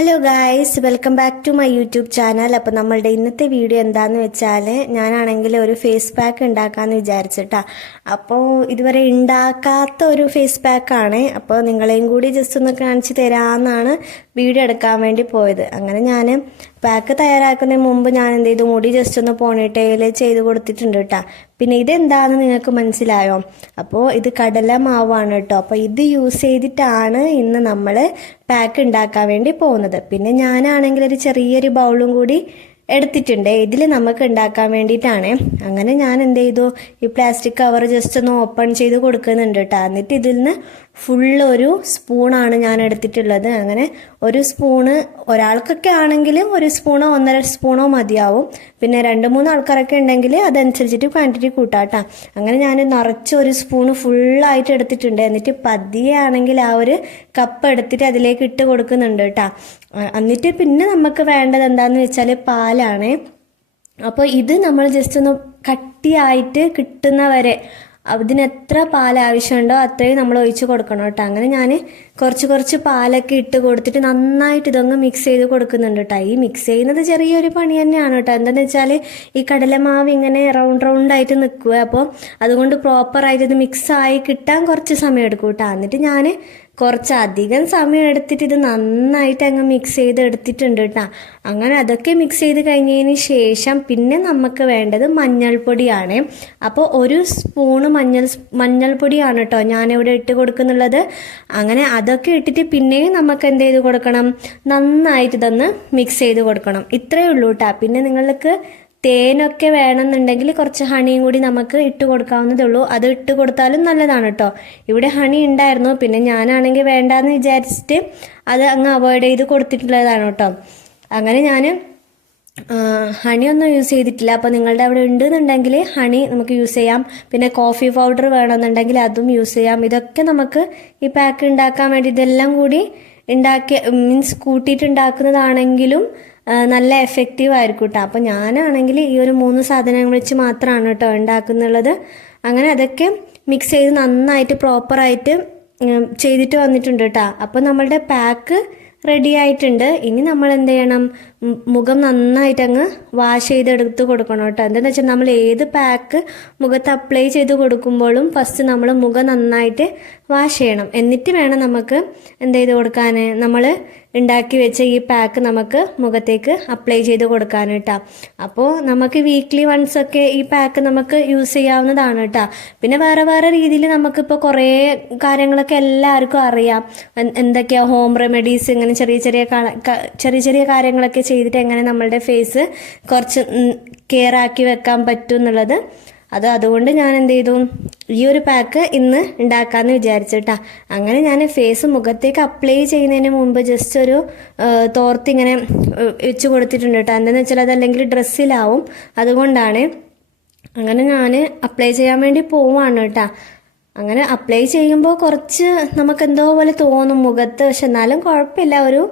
Hello guys, welcome back to my YouTube channel. അപ്പോൾ നമ്മളുടെ ഇന്നത്തെ വീഡിയോ എന്താന്ന് വെച്ചാൽ ഞാനാണെങ്കിൽ ഒരു ഫേസ് പാക്ക് ഉണ്ടാക്കാമെന്ന് വിചാരിച്ചിട്ടാ. അപ്പോൾ ഇതുവരെ ഉണ്ടാക്കാത്ത ഒരു ഫേസ് പാക്കാണ്. അപ്പോൾ നിങ്ങളെയും കൂടി ജസ്റ്റ് ഒന്ന് കാണിച്ചു തരാമെന്നാണ് വീഡിയോ എടുക്കാൻ വേണ്ടി പോയത്. അങ്ങനെ ഞാൻ പാക്ക് തയ്യാറാക്കുന്നതിന് മുമ്പ് ഞാൻ എന്ത് ചെയ്തു, മുടി ജസ്റ്റ് ഒന്ന് പോണിട്ടയിൽ ചെയ്ത് കൊടുത്തിട്ടുണ്ട് കേട്ടോ. പിന്നെ ഇതെന്താണെന്ന് നിങ്ങൾക്ക് മനസ്സിലായോ? അപ്പോൾ ഇത് കടല മാവാണ് കേട്ടോ. അപ്പോൾ ഇത് യൂസ് ചെയ്തിട്ടാണ് ഇന്ന് നമ്മൾ പാക്ക് ഉണ്ടാക്കാൻ വേണ്ടി പോകുന്നത്. പിന്നെ ഞാനാണെങ്കിൽ ഒരു ചെറിയൊരു ബൗളും കൂടി എടുത്തിട്ടുണ്ട്. ഇതിൽ നമുക്ക് ഉണ്ടാക്കാൻ വേണ്ടിയിട്ടാണ്. അങ്ങനെ ഞാൻ എന്ത് ചെയ്തു, ഈ പ്ലാസ്റ്റിക് കവർ ജസ്റ്റ് ഒന്ന് ഓപ്പൺ ചെയ്ത് കൊടുക്കുന്നുണ്ട് കേട്ടോ. എന്നിട്ട് ഇതിൽ നിന്ന് ഫുള്ള് ഒരു സ്പൂണാണ് ഞാൻ എടുത്തിട്ടുള്ളത്. അങ്ങനെ ഒരു സ്പൂണ് ഒരാൾക്കൊക്കെ ആണെങ്കിൽ ഒരു സ്പൂണോ 1.5 സ്പൂണോ മതിയാവും. പിന്നെ 2-3 ആൾക്കാരൊക്കെ ഉണ്ടെങ്കിൽ അതനുസരിച്ചിട്ട് ക്വാണ്ടിറ്റി കൂട്ടാട്ടോ. അങ്ങനെ ഞാൻ നിറച്ച് ഒരു സ്പൂണ് ഫുള്ളായിട്ട് എടുത്തിട്ടുണ്ട്. എന്നിട്ട് പതിയെ ആണെങ്കിൽ ആ ഒരു കപ്പ് എടുത്തിട്ട് അതിലേക്ക് ഇട്ട് കൊടുക്കുന്നുണ്ട് കേട്ടോ. എന്നിട്ട് പിന്നെ നമുക്ക് വേണ്ടത് എന്താണെന്ന് വെച്ചാൽ പാലാണ്. അപ്പോൾ ഇത് നമ്മൾ ജസ്റ്റ് ഒന്ന് കട്ടിയായിട്ട് കിട്ടുന്നവരെ അതിന് എത്ര പാൽ ആവശ്യമുണ്ടോ അത്രയും നമ്മൾ ഒഴിച്ച് കൊടുക്കണം കേട്ടോ. അങ്ങനെ ഞാൻ കുറച്ച് പാലൊക്കെ ഇട്ട് കൊടുത്തിട്ട് നന്നായിട്ട് ഇതൊന്ന് മിക്സ് ചെയ്ത് കൊടുക്കുന്നുണ്ട് കേട്ടോ. ഈ മിക്സ് ചെയ്യുന്നത് ചെറിയൊരു പണി തന്നെയാണ് കേട്ടോ. എന്താണെന്ന് വെച്ചാൽ ഈ കടലമാവ് ഇങ്ങനെ റൗണ്ടായിട്ട് നിൽക്കുക. അപ്പോൾ അതുകൊണ്ട് പ്രോപ്പറായിട്ട് ഇത് മിക്സായി കിട്ടാൻ കുറച്ച് സമയം എടുക്കും കേട്ടോ. എന്നിട്ട് ഞാൻ കുറച്ചധികം സമയം എടുത്തിട്ട് ഇത് നന്നായിട്ട് അങ്ങ് മിക്സ് ചെയ്ത് എടുത്തിട്ടുണ്ട് കേട്ടോ. അങ്ങനെ അതൊക്കെ മിക്സ് ചെയ്ത് കഴിഞ്ഞതിന് ശേഷം പിന്നെ നമുക്ക് വേണ്ടത് മഞ്ഞൾപ്പൊടിയാണ്. അപ്പോൾ ഒരു സ്പൂണ് മഞ്ഞൾപ്പൊടിയാണ് കേട്ടോ ഞാനിവിടെ ഇട്ട് കൊടുക്കുന്നുള്ളത്. അങ്ങനെ അതൊക്കെ ഇട്ടിട്ട് പിന്നെയും നമുക്ക് എന്ത് ചെയ്ത് കൊടുക്കണം, നന്നായിട്ട് ഇതൊന്ന് മിക്സ് ചെയ്ത് കൊടുക്കണം. ഇത്രയേ ഉള്ളൂ കേട്ടോ. പിന്നെ നിങ്ങൾക്ക് തേനൊക്കെ വേണമെന്നുണ്ടെങ്കിൽ കുറച്ച് ഹണിയും കൂടി നമുക്ക് ഇട്ട് കൊടുക്കാവുന്നതേ ഉള്ളൂ. അത് ഇട്ട് കൊടുത്താലും നല്ലതാണ് കേട്ടോ. ഇവിടെ ഹണി ഉണ്ടായിരുന്നു, പിന്നെ ഞാനാണെങ്കിൽ വേണ്ടാന്ന് വിചാരിച്ചിട്ട് അത് അങ്ങ് അവോയ്ഡ് ചെയ്ത് കൊടുത്തിട്ടുള്ളതാണ് കേട്ടോ. അങ്ങനെ ഞാൻ ഹണിയൊന്നും യൂസ് ചെയ്തിട്ടില്ല. അപ്പോൾ നിങ്ങളുടെ അവിടെ ഉണ്ടെന്നുണ്ടെങ്കിൽ ഹണി നമുക്ക് യൂസ് ചെയ്യാം. പിന്നെ കോഫി പൗഡർ വേണമെന്നുണ്ടെങ്കിൽ അതും യൂസ് ചെയ്യാം. ഇതൊക്കെ നമുക്ക് ഈ പാക്ക് ഉണ്ടാക്കാൻ വേണ്ടി ഇതെല്ലാം കൂടി കൂട്ടിയിട്ട് ഉണ്ടാക്കുന്നതാണെങ്കിലും നല്ല എഫക്റ്റീവ് ആയിരിക്കും കേട്ടോ. അപ്പോൾ ഞാനാണെങ്കിൽ ഈ ഒരു 3 സാധനങ്ങൾ വെച്ച് മാത്രമാണ് കേട്ടോ ഉണ്ടാക്കുന്നുള്ളത്. അങ്ങനെ അതൊക്കെ മിക്സ് ചെയ്ത് നന്നായിട്ട് പ്രോപ്പറായിട്ട് ചെയ്തിട്ട് വന്നിട്ടുണ്ട് കേട്ടോ. അപ്പോൾ നമ്മളുടെ പാക്ക് റെഡി ആയിട്ടുണ്ട്. ഇനി നമ്മൾ എന്ത് ചെയ്യണം, മുഖം നന്നായിട്ട് അങ്ങ് വാഷ് ചെയ്തെടുത്ത് കൊടുക്കണം കേട്ടോ. എന്താണെന്ന് വെച്ചാൽ നമ്മൾ ഏത് പാക്ക് മുഖത്ത് അപ്ലൈ ചെയ്ത് കൊടുക്കുമ്പോഴും ഫസ്റ്റ് നമ്മൾ മുഖം നന്നായിട്ട് വാഷ് ചെയ്യണം. എന്നിട്ട് വേണം നമുക്ക് എന്ത് ചെയ്ത് കൊടുക്കാൻ, നമ്മൾ ഉണ്ടാക്കി വെച്ച ഈ പാക്ക് നമുക്ക് മുഖത്തേക്ക് അപ്ലൈ ചെയ്ത് കൊടുക്കാൻ കേട്ടോ. അപ്പോൾ നമുക്ക് വീക്ക്ലി വൺസ് ഒക്കെ ഈ പാക്ക് നമുക്ക് യൂസ് ചെയ്യാവുന്നതാണ് കേട്ടോ. പിന്നെ വേറെ രീതിയിൽ നമുക്കിപ്പോൾ കുറേ കാര്യങ്ങളൊക്കെ എല്ലാവർക്കും അറിയാം. എന്തൊക്കെയാ ഹോം റെമഡീസ്, ഇങ്ങനെ ചെറിയ കാര്യങ്ങളൊക്കെ ചെയ്തിട്ട് എങ്ങനെ നമ്മളുടെ ഫേസ് കുറച്ച് കെയർ ആക്കി വെക്കാൻ പറ്റും എന്നുള്ളത്. അതുകൊണ്ട് ഞാൻ എന്ത് ചെയ്തു, ഈ ഒരു പാക്ക് ഇന്ന് ഉണ്ടാക്കാമെന്ന് വിചാരിച്ചിട്ടാ. അങ്ങനെ ഞാൻ ഫേസ് മുഖത്തേക്ക് അപ്ലൈ ചെയ്യുന്നതിന് മുമ്പ് ജസ്റ്റ് ഒരു തോർത്ത് ഇങ്ങനെ വെച്ച് കൊടുത്തിട്ടുണ്ട് കേട്ടോ. എന്താണെന്ന് വെച്ചാൽ അതല്ലെങ്കിൽ ഡ്രസ്സിലാവും, അതുകൊണ്ടാണ്. അങ്ങനെ ഞാൻ അപ്ലൈ ചെയ്യാൻ വേണ്ടി പോവാണ് കേട്ടോ. അങ്ങനെ അപ്ലൈ ചെയ്യുമ്പോൾ കുറച്ച് നമുക്കെന്തോ പോലെ തോന്നും മുഖത്ത്, പക്ഷെ എന്നാലും കുഴപ്പമില്ല. ഒരു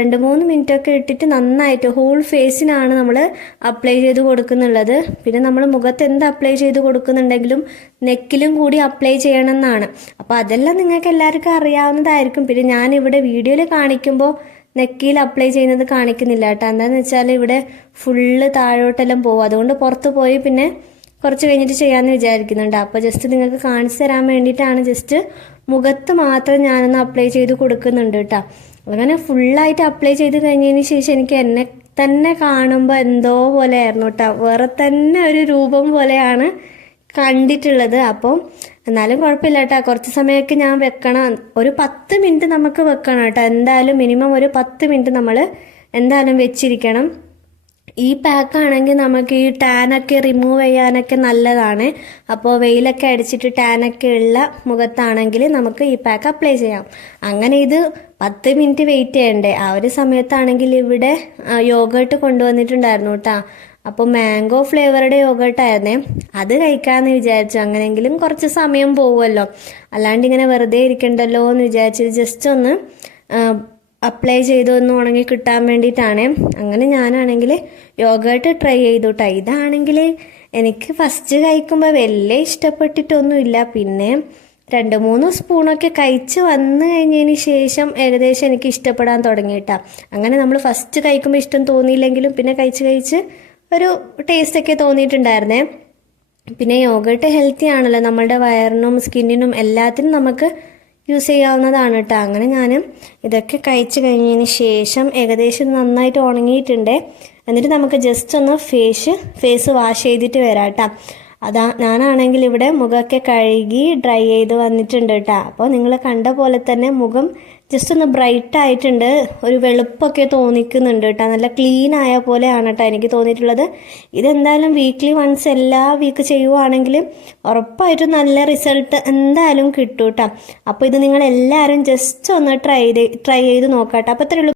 2-3 മിനിറ്റൊക്കെ ഇട്ടിട്ട് നന്നായിട്ട് ഹോൾ ഫേസിനാണ് നമ്മൾ അപ്ലൈ ചെയ്ത് കൊടുക്കുന്നുള്ളത്. പിന്നെ നമ്മൾ മുഖത്ത് എന്ത് അപ്ലൈ ചെയ്ത് കൊടുക്കുന്നുണ്ടെങ്കിലും നെക്കിലും കൂടി അപ്ലൈ ചെയ്യണം എന്നാണ്. അപ്പോൾ അതെല്ലാം നിങ്ങൾക്ക് എല്ലാവർക്കും അറിയാവുന്നതായിരിക്കും. പിന്നെ ഞാനിവിടെ വീഡിയോയിൽ കാണിക്കുമ്പോൾ നെക്കിയിൽ അപ്ലൈ ചെയ്യുന്നത് കാണിക്കുന്നില്ല കേട്ടോ. എന്താണെന്ന് വെച്ചാൽ ഇവിടെ ഫുള്ള് താഴോട്ടെല്ലാം പോകും. അതുകൊണ്ട് പുറത്ത് പോയി പിന്നെ കുറച്ച് കഴിഞ്ഞിട്ട് ചെയ്യാമെന്ന് വിചാരിക്കുന്നുണ്ട്. അപ്പോൾ ജസ്റ്റ് നിങ്ങൾക്ക് കാണിച്ചു തരാൻ വേണ്ടിയിട്ടാണ് ജസ്റ്റ് മുഖത്ത് മാത്രം ഞാനൊന്ന് അപ്ലൈ ചെയ്ത് കൊടുക്കുന്നുണ്ട് കേട്ടോ. അങ്ങനെ ഫുള്ളായിട്ട് അപ്ലൈ ചെയ്ത് കഴിഞ്ഞതിന് ശേഷം എനിക്ക് എന്നെ തന്നെ കാണുമ്പോൾ എന്തോ പോലെ ആയിരുന്നു കേട്ടോ. വേറെ തന്നെ ഒരു രൂപം പോലെയാണ് കണ്ടിട്ടുള്ളത്. അപ്പോൾ എന്നാലും കുഴപ്പമില്ല കേട്ടോ. കുറച്ച് സമയമൊക്കെ ഞാൻ വെക്കണം. ഒരു 10 മിനിറ്റ് നമുക്ക് വെക്കണം കേട്ടോ. എന്തായാലും മിനിമം ഒരു 10 മിനിറ്റ് നമ്മൾ എന്തായാലും വെച്ചിരിക്കണം. ഈ പാക്കാണെങ്കിൽ നമുക്ക് ഈ ടാനൊക്കെ റിമൂവ് ചെയ്യാനൊക്കെ നല്ലതാണ്. അപ്പോൾ വെയിലൊക്കെ അടിച്ചിട്ട് ടാനൊക്കെ ഉള്ള മുഖത്താണെങ്കിൽ നമുക്ക് ഈ പാക്ക് അപ്ലൈ ചെയ്യാം. അങ്ങനെ ഇത് 10 മിനിറ്റ് വെയിറ്റ് ചെയ്യണ്ടേ. ആ ഒരു സമയത്താണെങ്കിൽ ഇവിടെ യോഗേർട്ട് കൊണ്ടുവന്നിട്ടുണ്ടായിരുന്നു കേട്ടോ. അപ്പോൾ മാംഗോ ഫ്ലേവറുടെ യോഗേർട്ടായിരുന്നേ, അത് കഴിക്കാമെന്ന് വിചാരിച്ചു. അങ്ങനെയെങ്കിലും കുറച്ച് സമയം പോകുമല്ലോ, അല്ലാണ്ട് ഇങ്ങനെ വെറുതെ ഇരിക്കണ്ടല്ലോ എന്ന് വിചാരിച്ചത് ജസ്റ്റ് ഒന്ന് അപ്ലൈ ചെയ്തൊന്ന് ഉണങ്ങി കിട്ടാൻ വേണ്ടിയിട്ടാണ്. അങ്ങനെ ഞാനാണെങ്കിൽ യോഗേർട്ട് ട്രൈ ചെയ്തു കേട്ടോ. ഇതാണെങ്കിൽ എനിക്ക് ഫസ്റ്റ് കഴിക്കുമ്പോൾ വലിയ ഇഷ്ടപ്പെട്ടിട്ടൊന്നുമില്ല. പിന്നെ 2-3 സ്പൂണൊക്കെ കഴിച്ച് വന്നു കഴിഞ്ഞതിന് ശേഷം ഏകദേശം എനിക്ക് ഇഷ്ടപ്പെടാൻ തുടങ്ങിയിട്ടാ. അങ്ങനെ നമ്മൾ ഫസ്റ്റ് കഴിക്കുമ്പോൾ ഇഷ്ടം തോന്നിയില്ലെങ്കിലും പിന്നെ കഴിച്ച് ഒരു ടേസ്റ്റൊക്കെ തോന്നിയിട്ടുണ്ടായിരുന്നേ. പിന്നെ യോഗട്ട് ഹെൽത്തി ആണല്ലോ, നമ്മളുടെ വയറിനും സ്കിന്നിനും എല്ലാത്തിനും നമുക്ക് യൂസ് ചെയ്യാവുന്നതാണ് കേട്ടോ. അങ്ങനെ ഞാൻ ഇതൊക്കെ കഴിച്ച് കഴിഞ്ഞതിന് ശേഷം ഏകദേശം നന്നായിട്ട് ഉണങ്ങിയിട്ടുണ്ട്. എന്നിട്ട് നമുക്ക് ജസ്റ്റ് ഒന്ന് ഫേസ് വാഷ് ചെയ്തിട്ട് വരാം കേട്ടോ. ഞാനാണെങ്കിൽ ഇവിടെ മുഖമൊക്കെ കഴുകി ഡ്രൈ ചെയ്ത് വന്നിട്ടുണ്ട് കേട്ടോ. അപ്പോൾ നിങ്ങൾ കണ്ട പോലെ തന്നെ മുഖം ജസ്റ്റ് ഒന്ന് ബ്രൈറ്റ് ആയിട്ടുണ്ട്, ഒരു വെളുപ്പൊക്കെ തോന്നിക്കുന്നുണ്ട് കേട്ടോ. നല്ല ക്ലീൻ ആയ പോലെയാണ് കേട്ടോ എനിക്ക് തോന്നിയിട്ടുള്ളത്. ഇതെന്തായാലും വീക്ക്ലി വൺസ് എല്ലാ വീക്ക് ചെയ്യുവാണെങ്കിൽ ഉറപ്പായിട്ടും നല്ല റിസൾട്ട് എന്തായാലും കിട്ടും കേട്ടോ. അപ്പോൾ ഇത് നിങ്ങൾ എല്ലാവരും ജസ്റ്റ് ഒന്ന് ട്രൈ ചെയ്ത് നോക്കാം കേട്ടോ. അപ്പോൾ ഇത്രയുള്ളൂ.